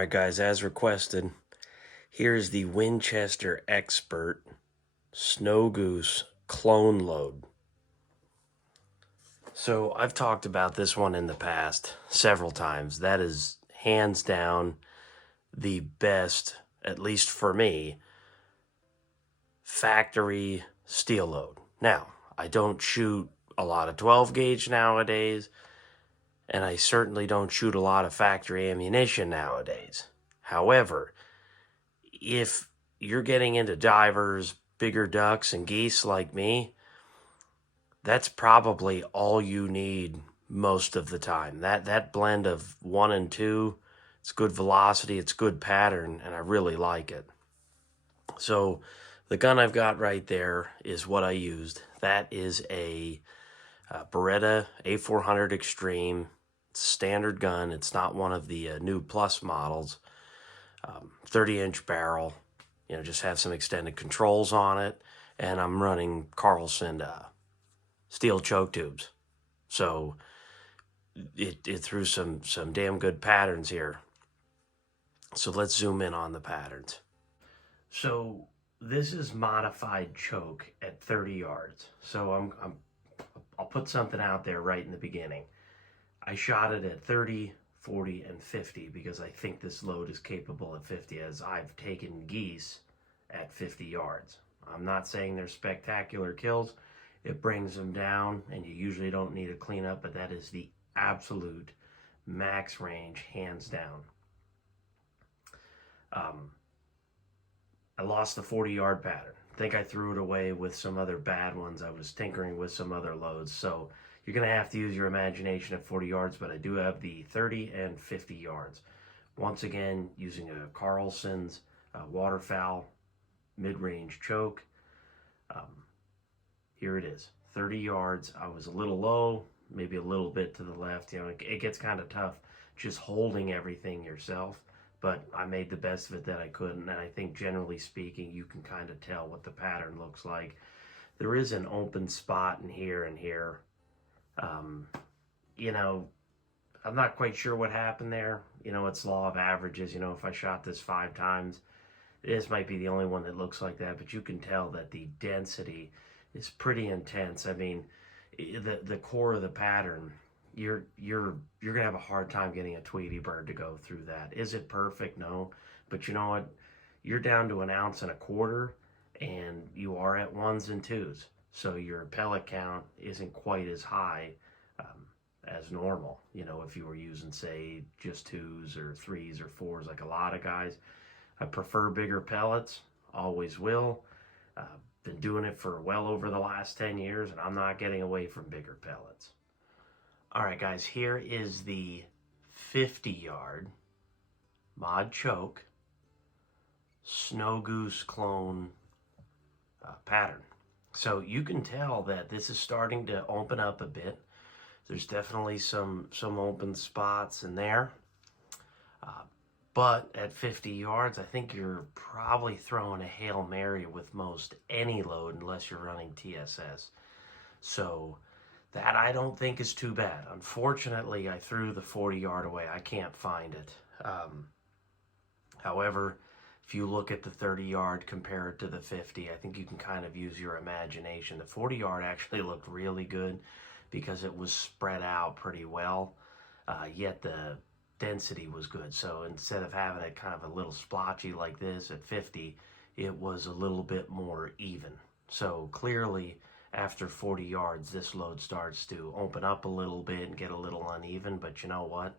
Alright guys, as requested, here's the Winchester xpert Snow Goose clone load. So I've talked about this one in the past several times. That is hands down the best, at least for me, factory steel load. Now, I don't shoot a lot of 12 gauge nowadays, and I certainly don't shoot a lot of factory ammunition nowadays. However, if you're getting into divers, bigger ducks, and geese like me, that's probably all you need most of the time. That blend of 1 and 2, it's good velocity, it's good pattern, and I really like it. So the gun I've got right there is what I used. That is a Beretta A400 Extreme. It's a standard gun. It's not one of the new Plus models. 30-inch barrel. Just have some extended controls on it, and I'm running Carlson steel choke tubes. So it threw some damn good patterns here. So let's zoom in on the patterns. So this is modified choke at 30 yards. So I'll put something out there right in the beginning. I shot it at 30, 40, and 50 because I think this load is capable at 50, as I've taken geese at 50 yards. I'm not saying they're spectacular kills. It brings them down, and you usually don't need a cleanup, but that is the absolute max range, hands down. I lost the 40-yard pattern. I think I threw it away with some other bad ones. I was tinkering with some other loads, so you're going to have to use your imagination at 40 yards, but I do have the 30 and 50 yards. Once again, using a Carlson's waterfowl mid-range choke. Here it is, 30 yards. I was a little low, maybe a little bit to the left. It gets kind of tough just holding everything yourself, but I made the best of it that I could, and I think generally speaking, you can kind of tell what the pattern looks like. There is an open spot in here and here. I'm not quite sure what happened there. It's law of averages. If I shot this 5 times, this might be the only one that looks like that, but you can tell that the density is pretty intense. I mean, the core of the pattern, you're gonna have a hard time getting a Tweety bird to go through that. Is it perfect? No, but you know what? You're down to 1.25 ounces, and you are at 1s and 2s. So your pellet count isn't quite as high as normal. If you were using, say, just 2s or 3s or 4s like a lot of guys. I prefer bigger pellets, always will. Been doing it for well over the last 10 years, and I'm not getting away from bigger pellets. All right, guys, here is the 50-yard mod choke Snow Goose clone pattern. So you can tell that this is starting to open up a bit. There's definitely some open spots in there. But at 50 yards, I think you're probably throwing a Hail Mary with most any load unless you're running TSS. So that I don't think is too bad. Unfortunately, I threw the 40-yard away. I can't find it. However, if you look at the 30-yard, compare it to the 50, I think you can kind of use your imagination. The 40-yard actually looked really good because it was spread out pretty well, yet the density was good. So instead of having it kind of a little splotchy like this at 50, it was a little bit more even. So clearly, after 40 yards, this load starts to open up a little bit and get a little uneven, but you know what?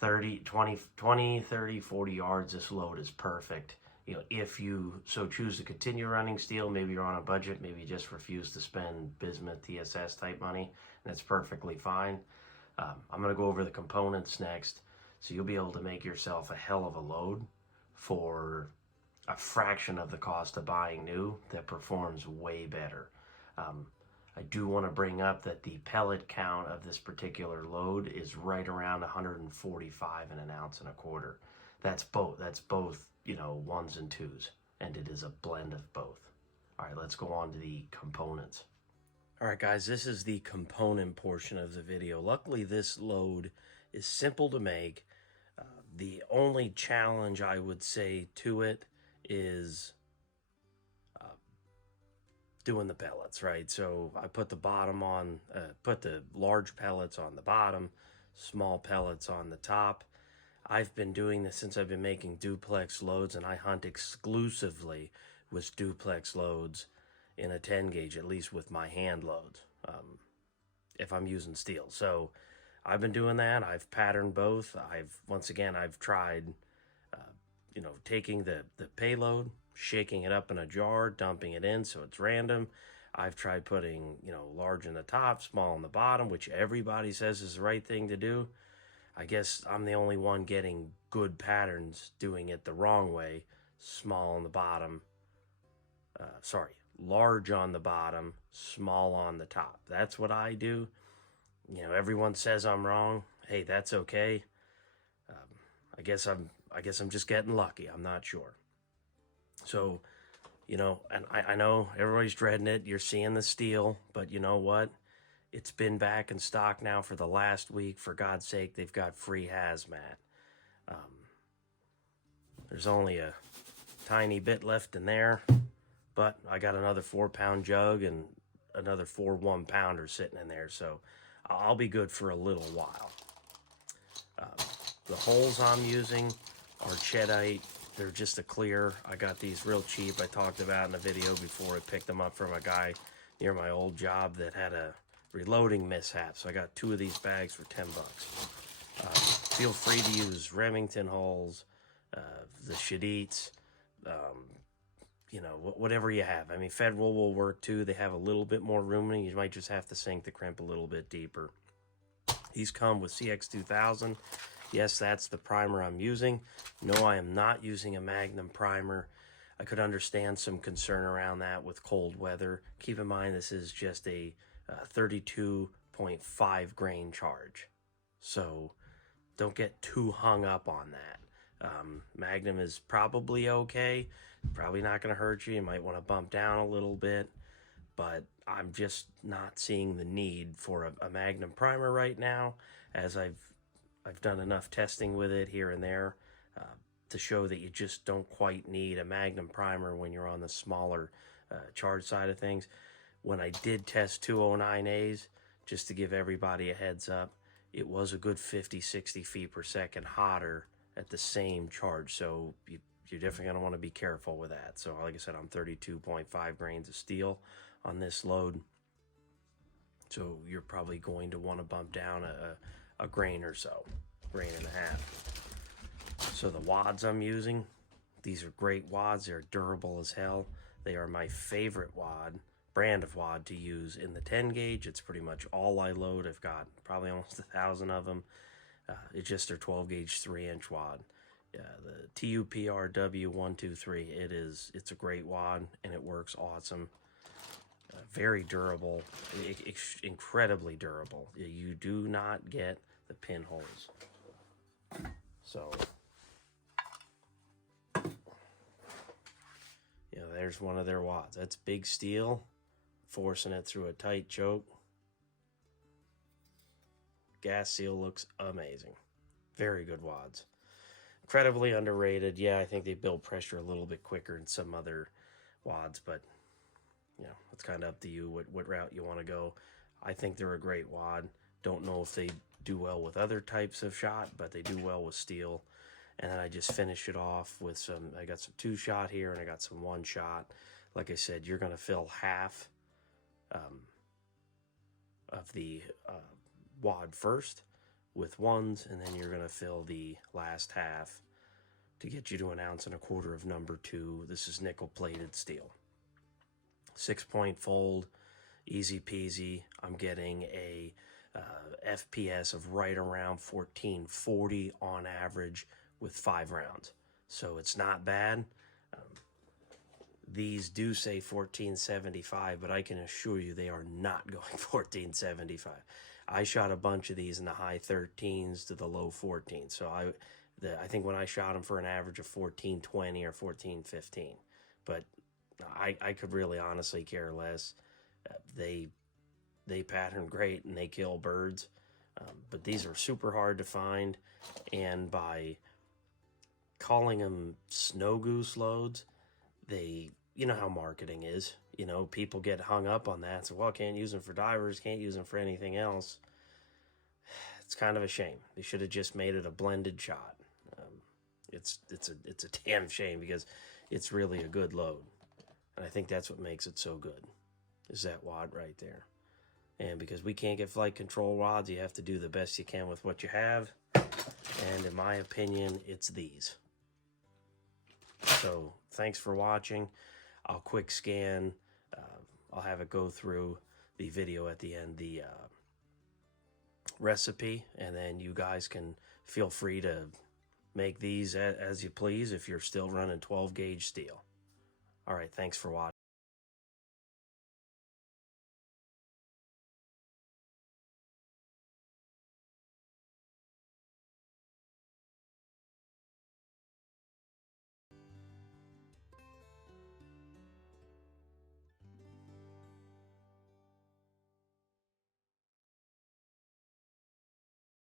30, 30, 40 yards, this load is perfect. If you so choose to continue running steel, maybe you're on a budget, maybe you just refuse to spend bismuth TSS type money, that's perfectly fine. I'm going to go over the components next, so you'll be able to make yourself a hell of a load for a fraction of the cost of buying new that performs way better. I do want to bring up that the pellet count of this particular load is right around 145 in 1.25 ounces. That's both 1s and 2s, and it is a blend of both. All right, let's go on to the components. All right, guys, this is the component portion of the video. Luckily, this load is simple to make, The only challenge I would say to it is doing the pellets, right? So I put the bottom on, put the large pellets on the bottom, small pellets on the top. I've been doing this since I've been making duplex loads, and I hunt exclusively with duplex loads in a 10 gauge, at least with my hand loads, if I'm using steel. So I've been doing that. I've patterned both. Once again, I've tried, taking the payload, shaking it up in a jar, dumping it in so it's random. I've tried putting, large in the top, small in the bottom, which everybody says is the right thing to do. I guess I'm the only one getting good patterns doing it the wrong way. Small on the bottom, large on the bottom, small on the top. That's what I do. Everyone says I'm wrong. Hey, that's okay. I guess I'm just getting lucky. I'm not sure. So, and I know everybody's dreading it. You're seeing the steel, but you know what? It's been back in stock now for the last week. For God's sake, they've got free hazmat. There's only a tiny bit left in there, but I got another 4-pound jug and another 4 1-pounders sitting in there, so I'll be good for a little while. The holes I'm using are Cheddite. They're just a clear. I got these real cheap. I talked about in the video before. I picked them up from a guy near my old job that had a reloading mishap. So I got 2 of these bags for $10. Feel free to use Remington holes, the Shadits, whatever you have. I mean, Federal will work too. They have a little bit more room in it. You might just have to sink the crimp a little bit deeper. These come with CX2000. Yes, that's the primer I'm using. No, I am not using a Magnum primer. I could understand some concern around that with cold weather. Keep in mind, this is just a 32.5 grain charge. So don't get too hung up on that. Magnum is probably okay. Probably not going to hurt you. You might want to bump down a little bit. But I'm just not seeing the need for a Magnum primer right now, as I've done enough testing with it here and there to show that you just don't quite need a Magnum primer when you're on the smaller charge side of things. When I did test 209As, just to give everybody a heads up, it was a good 50-60 feet per second hotter at the same charge. So you're definitely going to want to be careful with that. So like I said, I'm 32.5 grains of steel on this load. So you're probably going to want to bump down a grain or so, grain and a half. So the wads I'm using, these are great wads. They're durable as hell. They are my favorite brand of wad to use in the 10 gauge. It's pretty much all I load. I've got probably almost 1,000 of them. It's just their 12 gauge 3-inch wad. The TUPRW123. It's a great wad and it works awesome. Very durable, incredibly durable. You do not get the pinholes. So, there's one of their wads. That's big steel, forcing it through a tight choke. Gas seal looks amazing. Very good wads. Incredibly underrated. Yeah, I think they build pressure a little bit quicker than some other wads, but it's kind of up to you what route you want to go. I think they're a great wad. Don't know if they do well with other types of shot, but they do well with steel. And then I just finish it off with I got some 2-shot here and I got some 1-shot. Like I said, you're going to fill half of the wad first with 1s, and then you're going to fill the last half to get you to 1.25 ounces of number 2. This is nickel plated steel. 6-point fold, easy peasy. I'm getting a FPS of right around 1440 on average with 5 rounds. So it's not bad. These do say 1475, but I can assure you they are not going 1475. I shot a bunch of these in the high 13s to the low 14s. So I think when I shot them for an average of 1420 or 1415, but I could really honestly care less. They pattern great and they kill birds, but these are super hard to find, and by calling them snow goose loads, you know how marketing is. You know, people get hung up on that. So, well, can't use them for divers, can't use them for anything else. It's kind of a shame. They should have just made it a blended shot. It's a damn shame because it's really a good load. And I think that's what makes it so good, is that wad right there. And because we can't get flight control rods, you have to do the best you can with what you have. And in my opinion, it's these. So thanks for watching. I'll quick scan. I'll have it go through the video at the end, the recipe, and then you guys can feel free to make these as you please if you're still running 12 gauge steel. All right, thanks for watching.